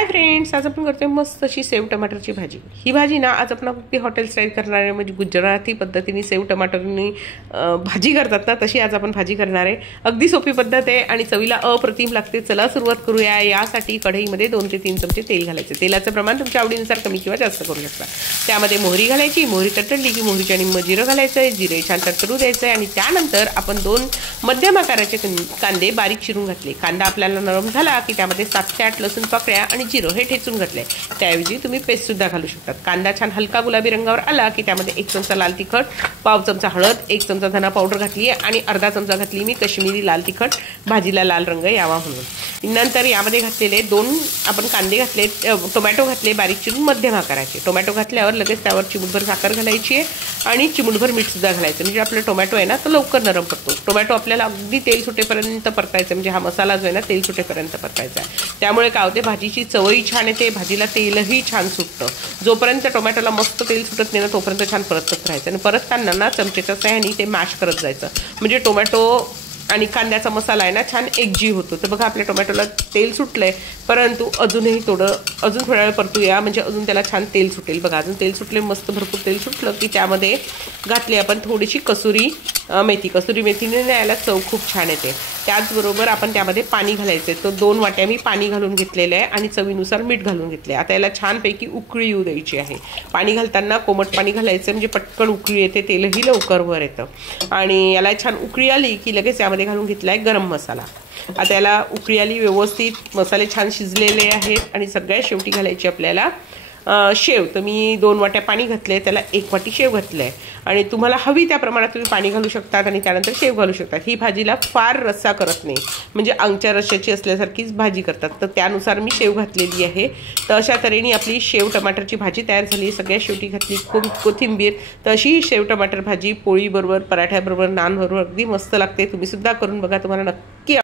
Hi friends, आज आपण करतोय मस्त अशी सेव टमाटरची भाजी। ही भाजी ना आज आपण अगदी हॉटेल स्टाईल करणार आहे, म्हणजे गुजराती पद्धतीने सेव टमाटरनी भाजी करतात ना तशी आज आपण भाजी करणार आहे। अगदी सोपी पद्धत आहे आणि चवीला अप्रतिम लागते। चला सुरुवात करूया। यासाठी कढईमध्ये 2 ते 3 चमचे तेल घालायचे। तेलाचं प्रमाण तुमच्या आवडीनुसार कमी किंवा जास्त करू शकता। त्यामध्ये मोहरी घालायची, मोहरी तडतडली की मोहरीच्या निम्म जिरं घालायचं आहे। जिरे छान तडतडू द्यायचं आहे आणि त्यानंतर आपण 2 मध्यम आकाराचे कांदे बारीक चिरून घातले। कांदा आपल्याला नरम झाला की त्यामध्ये 7 ते 8 लसूण पाकळ्या आणि जिरं हे ठेचून घातले। त्याऐवजी तुम्ही पेस्ट सुद्धा घालू शकता। कांदा छान हलका गुलाबी रंगावर आला की त्यामध्ये 1 चमचा लाल तिखट, पाव चमचा हळद, 1 चमचा धना पावडर घातली आणि अर्धा चमचा घातली मी कश्मीरी लाल तिखट, भाजीला लाल रंग यावा म्हणून। नंतर यामध्ये घातलेले 2 आपण कांदे घातले, टोमॅटो घातले बारीक चिरून मध्यम आकाराचे। टोमॅटो घातल्यावर लगेच त्यावर चिमूटभर साखर घालायची आहे आणि चिमूटभर मीठ सुद्धा घालायचं, म्हणजे आपला टोमॅटो आहे ना तो लवकर नरम पडतो। टोमॅटो आपल्याला अगदी तेल सुटेपर्यंत परतायचं, म्हणजे हा मसाला जो आहे ना तेल सुटेपर्यंत परतायचा आहे। त्यामुळे काय होते, भाजीची चवही छान येते, भाजीला तेलही छान सुटतं। जोपर्यंत टोमॅटोला मस्त तेल सुटत नाही ना तोपर्यंत छान परतत राहायचं आणि परतताना ना चमचेच्या साहाय्याने ते मॅश करत जायचं, म्हणजे टोमॅटो आणि कांद्याचा मसाला आहे ना छान एकजीव होतो। तर बघा आपल्या टोमॅटोला तेल सुटलंय, परंतु अजून थोड्या वेळ परतूया, म्हणजे अजून त्याला छान तेल सुटेल। बघा अजून तेल सुटले, मस्त भरपूर तेल सुटलं की त्यामध्ये घातली आपण थोडीशी कसुरी मेथी। कसुरी मेथीने याला चव खूप छान येते। त्याचबरोबर आपण त्यामध्ये पाणी घालायचे। तो 2 वाट्या मी पाणी घालून घेतलेलं आहे आणि चवीनुसार मीठ घालून घेतले। आता याला छानपैकी उकळी येऊ द्यायची आहे। पाणी घालताना कोमट पाणी घालायचं, म्हणजे पटकन उकळी येते, तेलही लवकर वर येतं। आणि याला छान उकळी आली की लगेच यामध्ये घालून घेतला आहे गरम मसाला। आता याला उकळी आली, व्यवस्थित मसाले छान शिजलेले आहेत आणि सगळ्यात शेवटी घालायची आपल्याला शेव। तर मी 2 वाट्या पाणी घातले, त्याला 1 वाटी शेव घातलं आहे आणि तुम्हाला हवी त्या प्रमाणात तुम्ही पाणी घालू शकतात आणि त्यानंतर शेव घालू शकतात। ही भाजीला फार रस्सा करत नाही, म्हणजे अंगच्या रश्श्याची असल्यासारखीच भाजी करतात, तर त्यानुसार मी शेव घातलेली आहे। तर अशा तऱ्हेने आपली शेव टमाटरची भाजी तयार झाली। सगळ्यात शेवटी घातली कोथिंबीर। तर अशी ही शेव टमाटर भाजी पोळीबरोबर, पराठ्याबरोबर, नानबरोबर अगदी मस्त लागते। तुम्ही सुद्धा करून बघा, तुम्हाला नक्की